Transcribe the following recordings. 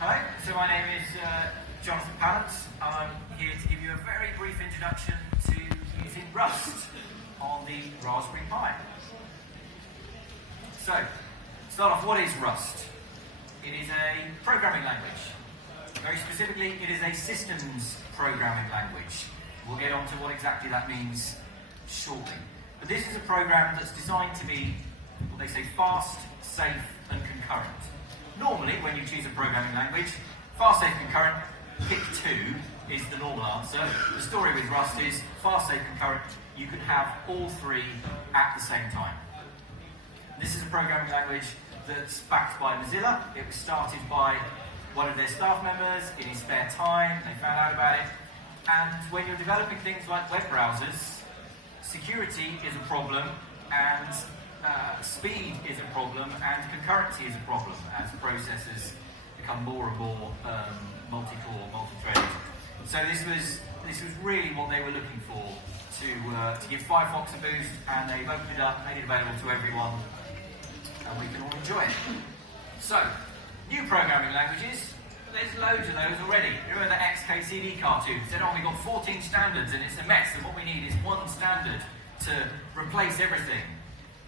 Hello, so my name is Jonathan Pallant. I'm here to give you a very brief introduction to using Rust on the Raspberry Pi. So, start off, what is Rust? It is a programming language. Very specifically, it is a systems programming language. We'll get on to what exactly that means shortly. But this is a program that's designed to be, what they say, fast, safe, and concurrent. Normally, when you choose a programming language, fast, safe, concurrent, pick two is the normal answer. The story with Rust is fast, safe, concurrent, you can have all three at the same time. This is a programming language that's backed by Mozilla. It was started by one of their staff members in his spare time. They found out about it. And when you're developing things like web browsers, security is a problem, and speed is a problem, and concurrency is a problem as processors become more and more multi-core, multi-threaded. So this was really what they were looking for, to give Firefox a boost, and they've opened it up, made it available to everyone, and we can all enjoy it. So, new programming languages, there's loads of those already. Remember the XKCD cartoon? Said, oh, we've got 14 standards and it's a mess, and what we need is one standard to replace everything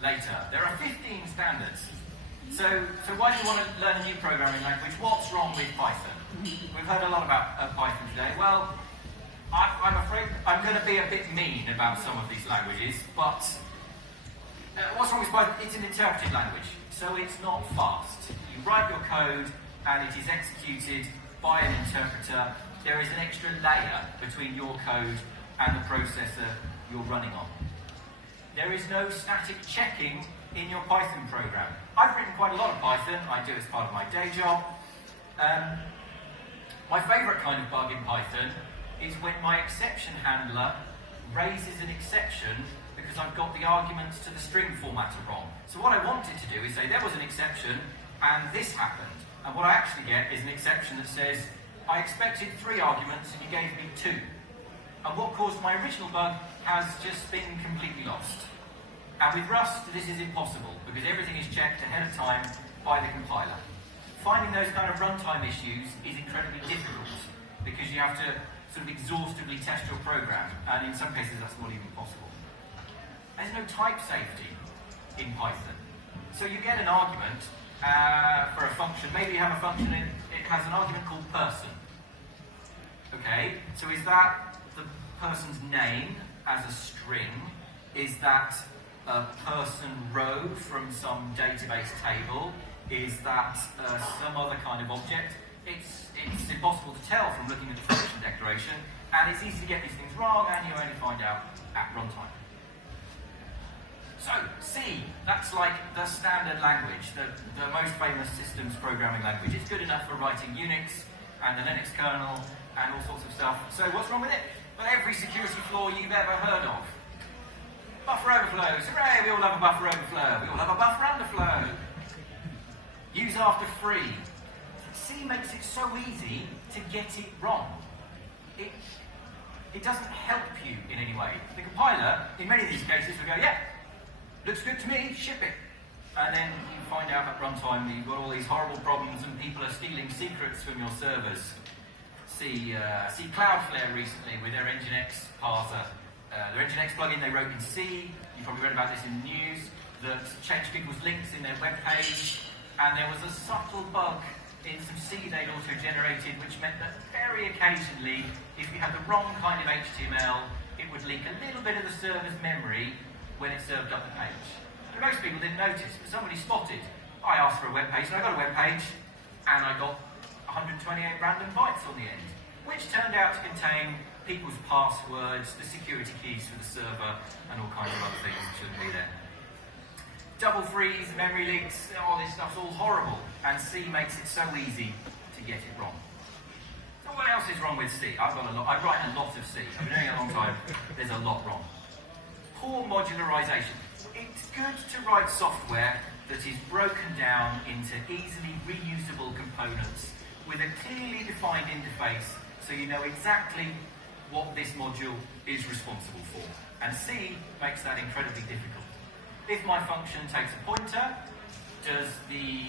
later. There are 15 standards. So why do you want to learn a new programming language? What's wrong with Python? We've heard a lot about Python today. Well, I'm afraid I'm going to be a bit mean about some of these languages, but what's wrong with Python? It's an interpreted language, so it's not fast. You write your code and it is executed by an interpreter. There is an extra layer between your code and the processor you're running on. There is no static checking in your Python program. I've written quite a lot of Python. I do it as part of my day job. My favourite kind of bug in Python is when my exception handler raises an exception because I've got the arguments to the string formatter wrong. So what I wanted to do is say there was an exception and this happened. And what I actually get is an exception that says, I expected 3 arguments and you gave me 2. And what caused my original bug has just been completely lost. And with Rust, this is impossible, because everything is checked ahead of time by the compiler. Finding those kind of runtime issues is incredibly difficult, because you have to sort of exhaustively test your program, and in some cases that's not even possible. There's no type safety in Python. So you get an argument for a function. Maybe you have a function and it has an argument called person. Okay, so is that the person's name as a string? Is that a person row from some database table? Is that some other kind of object? It's impossible to tell from looking at the function declaration, and it's easy to get these things wrong, and you only find out at runtime. So, C, that's like the standard language, the most famous systems programming language. It's good enough for writing Unix and the Linux kernel and all sorts of stuff. So what's wrong with it? Well, every security flaw you've ever heard of. Buffer overflows, hooray, we all have a buffer overflow. We all have a buffer underflow. Use after free. C makes it so easy to get it wrong. It doesn't help you in any way. The compiler, in many of these cases, will go, yeah, looks good to me, ship it. And then you find out at runtime that you've got all these horrible problems and people are stealing secrets from your servers. See Cloudflare recently with their Nginx parser. Their Nginx plugin they wrote in C. You probably read about this in the news, that changed people's links in their web page. And there was a subtle bug in some C they'd auto-generated, which meant that very occasionally, if you had the wrong kind of HTML, it would leak a little bit of the server's memory when it served up the page. And most people didn't notice, but somebody spotted. I asked for a web page, and I got a web page, and I got 128 random bytes on the end, which turned out to contain people's passwords, the security keys for the server, and all kinds of other things that shouldn't be there. Double freeze, memory leaks, all this stuff's all horrible, and C makes it so easy to get it wrong. So what else is wrong with C? I write a lot of C. I've been doing it a long time. There's a lot wrong. Poor modularization. It's good to write software that is broken down into easily reusable components with a clearly defined interface, so you know exactly what this module is responsible for. And C makes that incredibly difficult. If my function takes a pointer, does the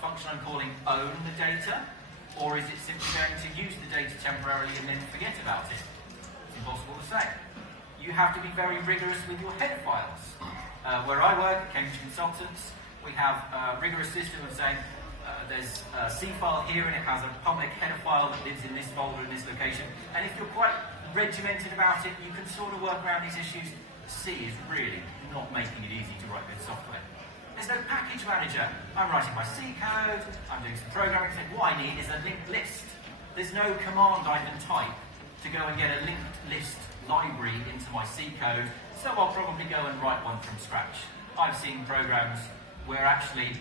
function I'm calling own the data? Or is it simply going to use the data temporarily and then forget about it? It's impossible to say. You have to be very rigorous with your header files. Where I work at Cambridge Consultants, we have a rigorous system of saying there's a C file here and it has a public header file that lives in this folder in this location. And if you're quite regimented about it, you can sort of work around these issues. C is really not making it easy to write good software. There's no package manager. I'm writing my C code, I'm doing some programming. What I need is a linked list. There's no command I can type to go and get a linked list library into my C code, so I'll probably go and write one from scratch. I've seen programs where actually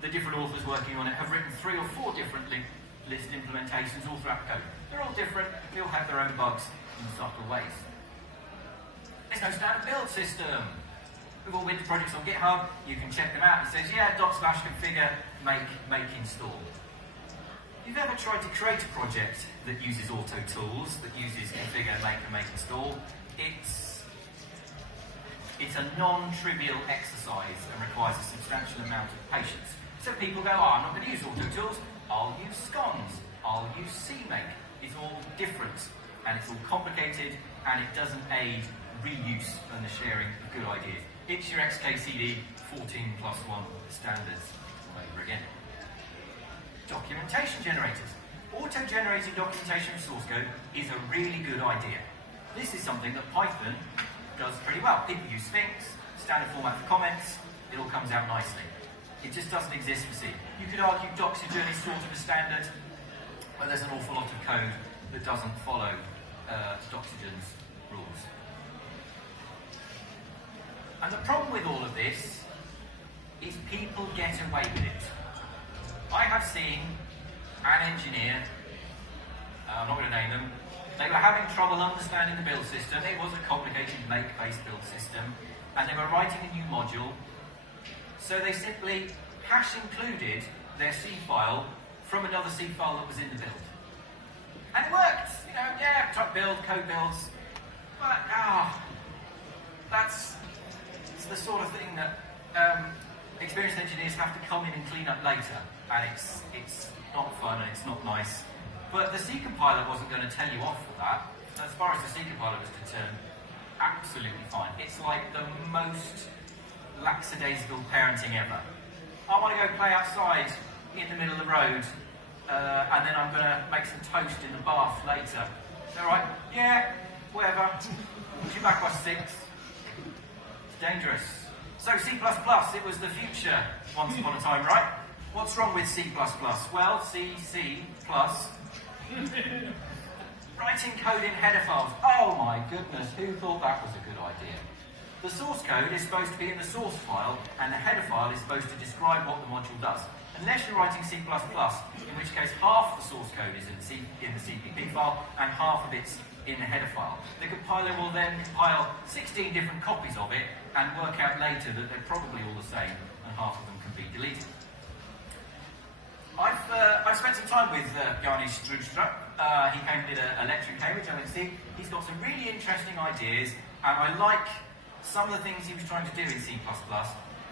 the different authors working on it have written 3 or 4 different linked list implementations all throughout the code. They're all different, they all have their own bugs in subtle ways. There's no standard build system. With all Windows projects on GitHub, you can check them out. It says, yeah, /configure, make install. If you've ever tried to create a project that uses auto tools, that uses configure, make install, it's a non-trivial exercise and requires a substantial amount of patience. So people go, oh, I'm not going to use auto tools, I'll use scons, I'll use CMake. It's all different and it's all complicated and it doesn't aid reuse and the sharing of good ideas. It's your XKCD 14+1 standards all over again. Documentation generators. Auto-generating documentation of source code is a really good idea. This is something that Python does pretty well. People use Sphinx, standard format for comments, it all comes out nicely. It just doesn't exist for C. You could argue Doxygen is sort of a standard, but there's an awful lot of code that doesn't follow Doxygen's rules. And the problem with all of this is people get away with it. I have seen an engineer, I'm not going to name them, they were having trouble understanding the build system. It was a complicated make-based build system, and they were writing a new module, so they simply hash included their C file from another C file that was in the build. And it worked! You know, yeah, truck build, code builds, but it's the sort of thing that experienced engineers have to come in and clean up later, and it's not fun and it's not nice. But the C compiler wasn't going to tell you off for that. As far as the C compiler was concerned, absolutely fine. It's like the most lackadaisical parenting ever. I want to go play outside in the middle of the road, and then I'm going to make some toast in the bath later. Alright, yeah, whatever. Be back by 6. It's dangerous. So C++, it was the future once upon a time, right? What's wrong with C++? Well, C++, writing code in header files. Oh my goodness, who thought that was a good idea? The source code is supposed to be in the source file, and the header file is supposed to describe what the module does. Unless you're writing C++, in which case half the source code is in the CPP file, and half of it's in the header file. The compiler will then compile 16 different copies of it, and work out later that they're probably all the same, and half of them can be deleted. I've spent some time with Ganesh Drudstrup. He came and did a lecture in Cambridge, I went to see. He's got some really interesting ideas, and I like some of the things he was trying to do in C++,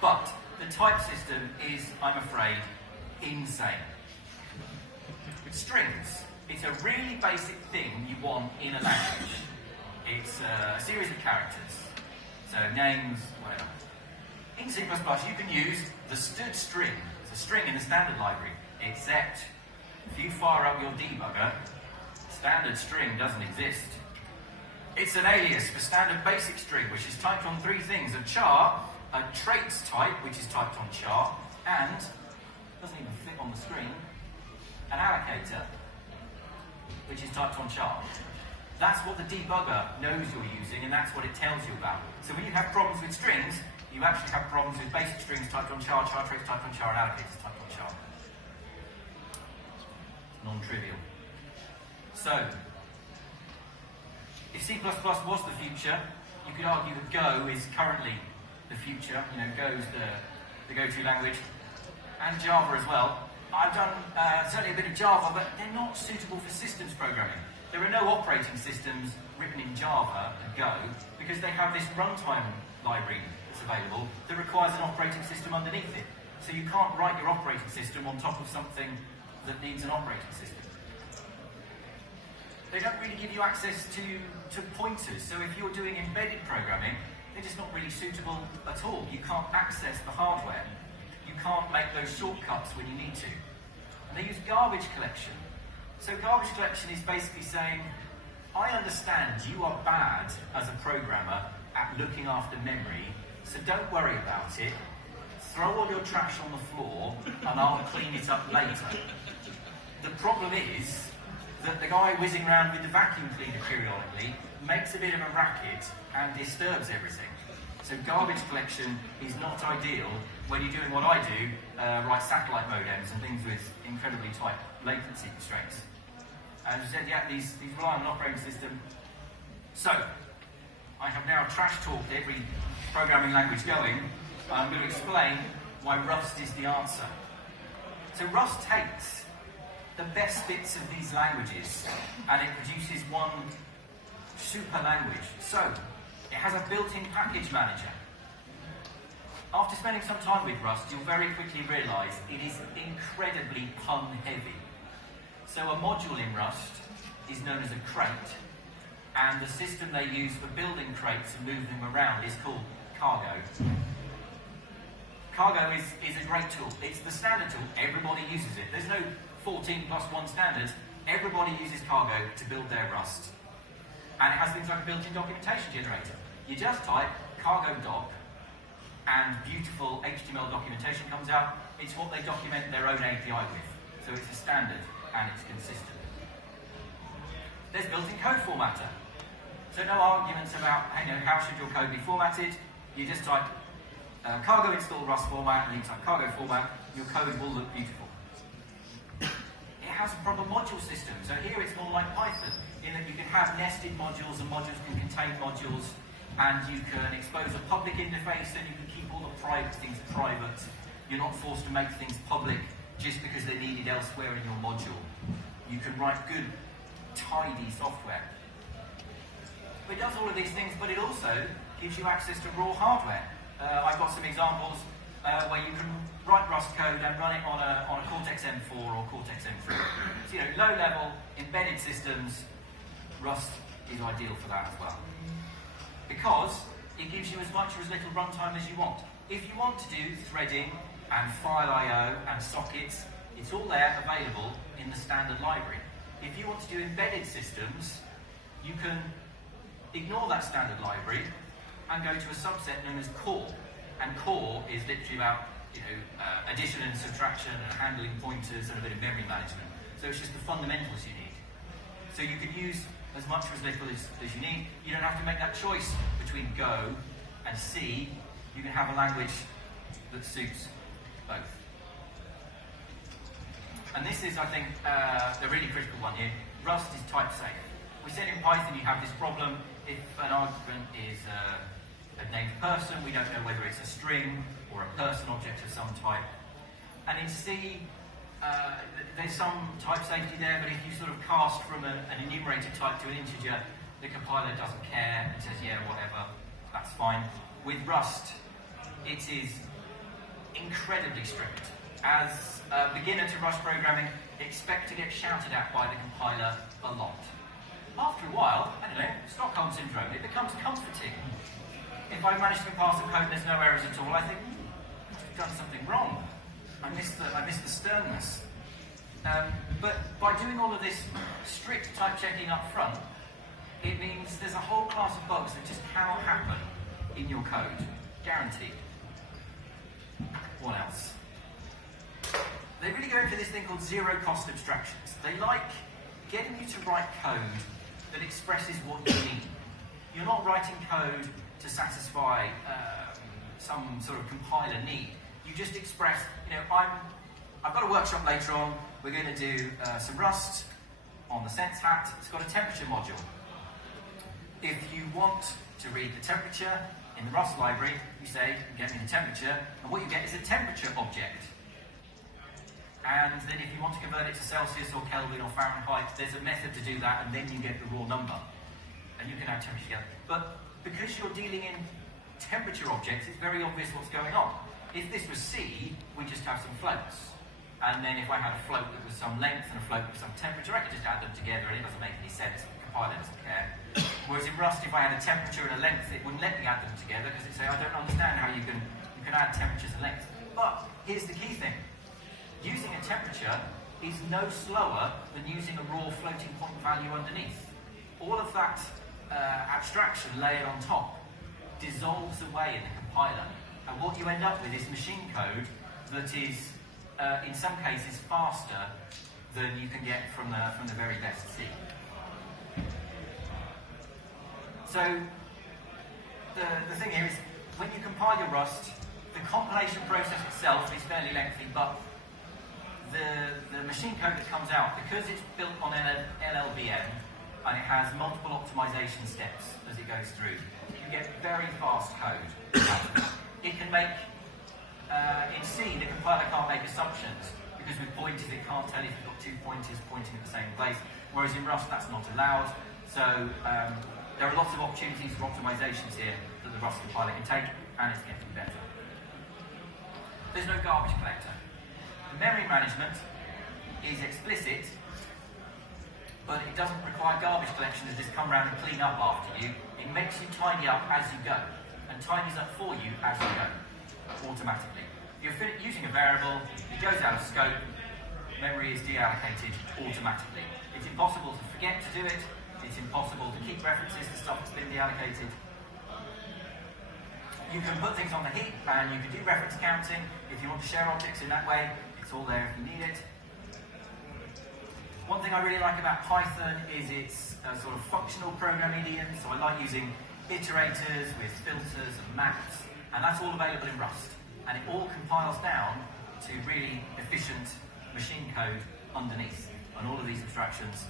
but the type system is, I'm afraid, insane. Strings. It's a really basic thing you want in a language. It's a series of characters. So names, whatever. In C++, you can use the std string. It's a string in the standard library, except if you fire up your debugger, standard string doesn't exist. It's an alias for standard basic string, which is typed on 3 things: a char, a traits type, which is typed on char, and, doesn't even fit on the screen, an allocator, which is typed on char. That's what the debugger knows you're using, and that's what it tells you about. So when you have problems with strings, you actually have problems with basic strings typed on char, char traits typed on char, and allocators typed on char. Non-trivial. So, if C++ was the future, you could argue that Go is currently the future. You know, Go is the go-to language, and Java as well. I've done certainly a bit of Java, but they're not suitable for systems programming. There are no operating systems written in Java and Go because they have this runtime library that's available that requires an operating system underneath it. So you can't write your operating system on top of something that needs an operating system. They don't really give you access to pointers. So if you're doing embedded programming, they're just not really suitable at all. You can't access the hardware. You can't make those shortcuts when you need to. And they use garbage collection. So garbage collection is basically saying, I understand you are bad as a programmer at looking after memory, so don't worry about it. Throw all your trash on the floor and I'll clean it up later. The problem is that the guy whizzing around with the vacuum cleaner periodically makes a bit of a racket and disturbs everything. So garbage collection is not ideal when you're doing what I do, write satellite modems and things with incredibly tight latency constraints. As I said, yeah, these rely on an operating system. So, I have now trash talked every programming language going. I'm going to explain why Rust is the answer. So Rust takes the best bits of these languages and it produces one super language. So, it has a built-in package manager. After spending some time with Rust, you'll very quickly realise it is incredibly pun-heavy. So a module in Rust is known as a crate, and the system they use for building crates and moving them around is called Cargo. Cargo is a great tool. It's the standard tool. Everybody uses it. There's no 14+1 standards. Everybody uses Cargo to build their Rust. And it has things like a built-in documentation generator. You just type cargo doc, and beautiful HTML documentation comes out. It's what they document their own API with. So it's a standard, and it's consistent. There's built-in code formatter. So no arguments about, how should your code be formatted. You just type cargo install Rust format, and you type cargo format, your code will look beautiful. It has a proper module system. So here it's more like Python, in that you can have nested modules, and modules can contain modules, and you can expose a public interface, and you can keep all the private things private. You're not forced to make things public just because they're needed elsewhere in your module. You can write good, tidy software. It does all of these things, but it also gives you access to raw hardware. I've got some examples where you can write Rust code and run it on a Cortex-M4 or Cortex-M3. So, low-level, embedded systems, Rust is ideal for that as well. Because it gives you as much or as little runtime as you want. If you want to do threading and file I/O and sockets, it's all there available in the standard library. If you want to do embedded systems, you can ignore that standard library and go to a subset known as core. And core is literally about addition and subtraction and handling pointers and a bit of memory management. So it's just the fundamentals you need. So you can use as much or as little as you need. You don't have to make that choice between Go and C. You can have a language that suits both. And this is, I think, the really critical one here. Rust is type safe. We said in Python you have this problem if an argument is a named person, we don't know whether it's a string or a person object of some type. And in C, there's some type safety there, but if you sort of cast from an enumerated type to an integer, the compiler doesn't care and says, yeah, whatever, that's fine. With Rust, it is incredibly strict. As a beginner to Rust programming, expect to get shouted at by the compiler a lot. After a while, Stockholm Syndrome, it becomes comforting. If I manage to pass the code and there's no errors at all, I think, I must have done something wrong. I missed the sternness. But by doing all of this strict type checking up front, it means there's a whole class of bugs that just cannot happen in your code. Guaranteed. What else? They really go into this thing called zero cost abstractions. They like getting you to write code that expresses what you mean. You're not writing code to satisfy some sort of compiler need. You just express, I've got a workshop later on, we're going to do some Rust on the sense hat. It's got a temperature module. If you want to read the temperature in the Rust library, you say, get me the temperature, and what you get is a temperature object. And then if you want to convert it to Celsius or Kelvin or Fahrenheit, there's a method to do that, and then you get the raw number. And you can add temperature together. But because you're dealing in temperature objects, it's very obvious what's going on. If this was C, we just have some floats. and then if I had a float that was some length and a float with some temperature, I could just add them together and it doesn't make any sense. The compiler doesn't care. Whereas in Rust, if I had a temperature and a length, it wouldn't let me add them together because it'd say, I don't understand how you can add temperatures and lengths. But here's the key thing. Using a temperature is no slower than using a raw floating point value underneath. All of that abstraction layered on top dissolves away in the compiler. And what you end up with is machine code that is, in some cases, faster than you can get from the very best C. So, the thing here is, when you compile your Rust, the compilation process itself is fairly lengthy, but the machine code that comes out, because it's built on LLVM, and it has multiple optimization steps as it goes through, you get very fast code. It can make, in C, the compiler can't make assumptions, because with pointers it can't tell if you've got two pointers pointing at the same place, whereas in Rust that's not allowed. So there are lots of opportunities for optimizations here that the Rust compiler can take, and it's getting better. There's no garbage collector. The memory management is explicit, but it doesn't require garbage collection to just come around and clean up after you. It makes you tidy up as you go, and tidies up for you as you go, automatically. If you're using a variable, it goes out of scope, memory is deallocated automatically. It's impossible to forget to do it, it's impossible to keep references to stuff that's been deallocated. You can put things on the heap, and you can do reference counting. If you want to share objects in that way, it's all there if you need it. One thing I really like about Python is its sort of functional program idiom. So I like using iterators with filters and maps, and that's all available in Rust. And it all compiles down to really efficient machine code underneath, and all of these abstractions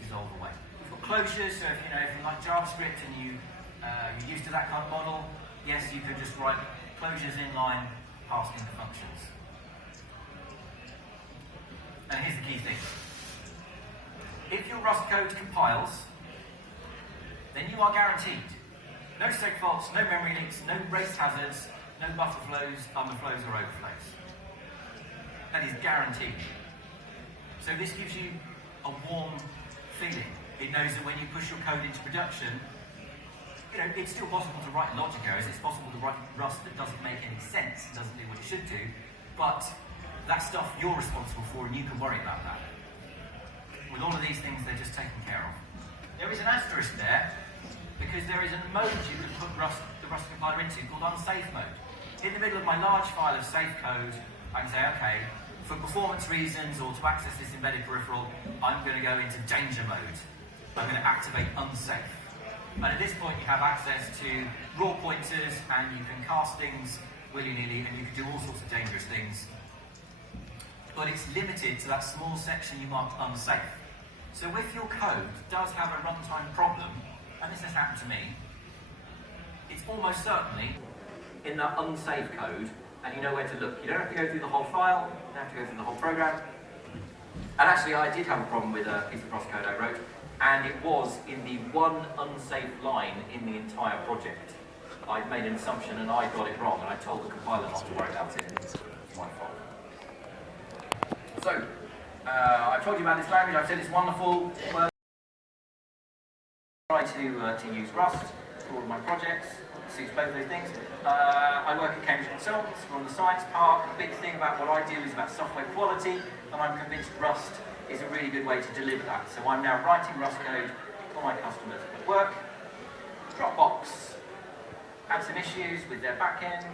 dissolve away. We've got closures, so if you like JavaScript and you're used to that kind of model, yes, you could just write closures inline, passed into functions. And here's the key thing. If your Rust code compiles, then you are guaranteed no seg faults, no memory leaks, no race hazards, no buffer flows, underflows or overflows. That is guaranteed. So this gives you a warm feeling. It knows that when you push your code into production, it's still possible to write logic errors, it's possible to write Rust that doesn't make any sense, doesn't do what it should do, but that stuff you're responsible for and you can worry about that. With all of these things, they're just taken care of. There is an asterisk there, because there is a mode you can put the Rust compiler into called unsafe mode. In the middle of my large file of safe code, I can say, okay, for performance reasons or to access this embedded peripheral, I'm going to go into danger mode. I'm going to activate unsafe. And at this point you have access to raw pointers, and you can cast things willy-nilly, and you can do all sorts of dangerous things. But it's limited to that small section you marked unsafe. So if your code does have a runtime problem, and this has happened to me, it's almost certainly in that unsafe code, and you know where to look. You don't have to go through the whole file, you don't have to go through the whole program. And actually I did have a problem with a piece of Rust code I wrote, and it was in the one unsafe line in the entire project. I'd made an assumption and I got it wrong, and I told the compiler not to worry about it. It's my fault. So, I've told you about this language, I've said it's wonderful. Well, I try to use Rust for all of my projects. It suits both of those things. I work at Cambridge Consultants, we're on the science park. The big thing about what I do is about software quality, and I'm convinced Rust is a really good way to deliver that. So I'm now writing Rust code for my customers at work. Dropbox had some issues with their backend.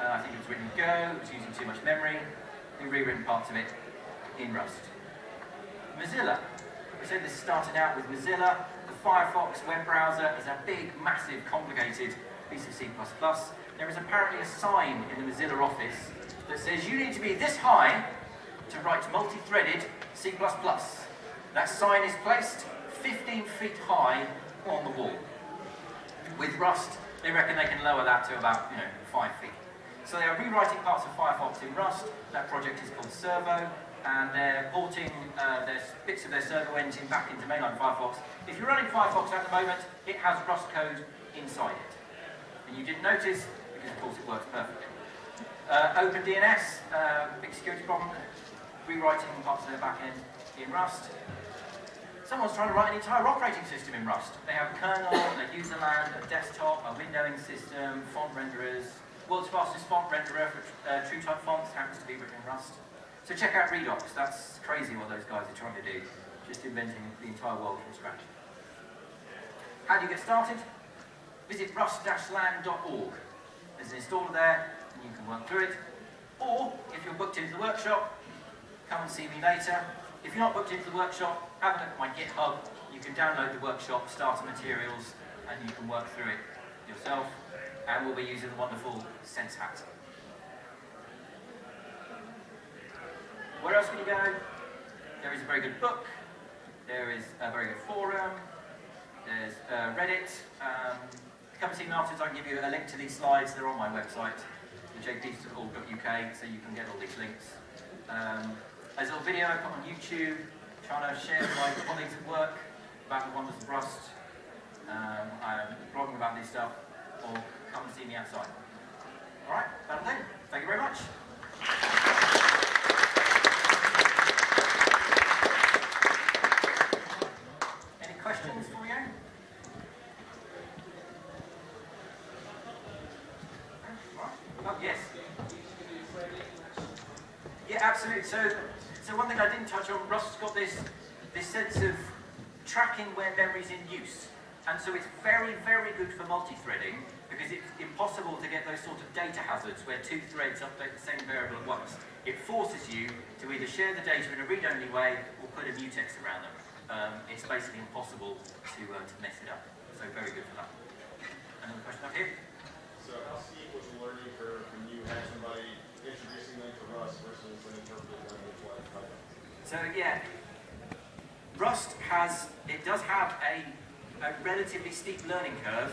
I think it was written in Go, it was using too much memory. We rewritten parts of it in Rust. Mozilla. We said this started out with Mozilla. The Firefox web browser is a big, massive, complicated piece of C++. There is apparently a sign in the Mozilla office that says you need to be this high to write multi-threaded C++. That sign is placed 15 feet high on the wall. With Rust, they reckon they can lower that to about 5 feet. So they are rewriting parts of Firefox in Rust. That project is called Servo, and they're porting bits of their servo engine back into mainline Firefox. If you're running Firefox at the moment, it has Rust code inside it. And you didn't notice, because of course it works perfectly. OpenDNS, big security problem. rewriting parts of their backend in Rust. Someone's trying to write an entire operating system in Rust. They have a kernel, a user land, a desktop, a windowing system, font renderers. World's fastest font renderer for true type fonts happens to be written in Rust. So check out Redux. That's crazy what those guys are trying to do. Just inventing the entire world from scratch. How do you get started? Visit rust-land.org. There's an installer there, and you can work through it. Or, if you're booked into the workshop, come and see me later. If you're not booked into the workshop, have a look at my GitHub. You can download the workshop starter materials, and you can work through it yourself. And we'll be using the wonderful Sense Hat. Where else can you go? There is a very good book. There is a very good forum. There's Reddit. Come and see me afterwards. I can give you a link to these slides. They're on my website, thejpeterson.org.uk, so you can get all these links. There's a little video I put on YouTube trying to share with my colleagues at work about the wonders of Rust. I'm blogging about this stuff, or come and see me outside. All right, that'll do. Thank you very much. Any questions for you? Oh, yes. Yeah, absolutely. So one thing I didn't touch on, Rust's got this sense of tracking where memory's in use. And so it's very, very good for multi-threading because it's impossible to get those sort of data hazards where two threads update the same variable at once. It forces you to either share the data in a read-only way or put a mutex around them. It's basically impossible to mess it up. So very good for that. Another question up here? So how steep was the learning curve when you had somebody introducing them to Rust versus an interpreted language like Python? So yeah, Rust does have a relatively steep learning curve,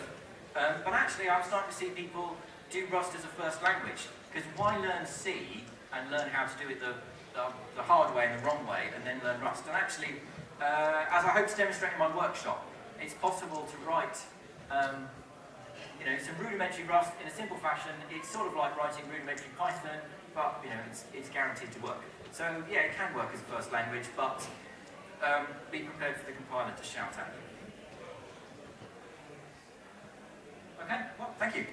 but actually I'm starting to see people do Rust as a first language, because why learn C and learn how to do it the hard way and the wrong way, and then learn Rust? And actually, as I hope to demonstrate in my workshop, it's possible to write some rudimentary Rust in a simple fashion. It's sort of like writing rudimentary Python, but it's guaranteed to work. So yeah, it can work as a first language, but be prepared for the compiler to shout at you. Okay, well, thank you.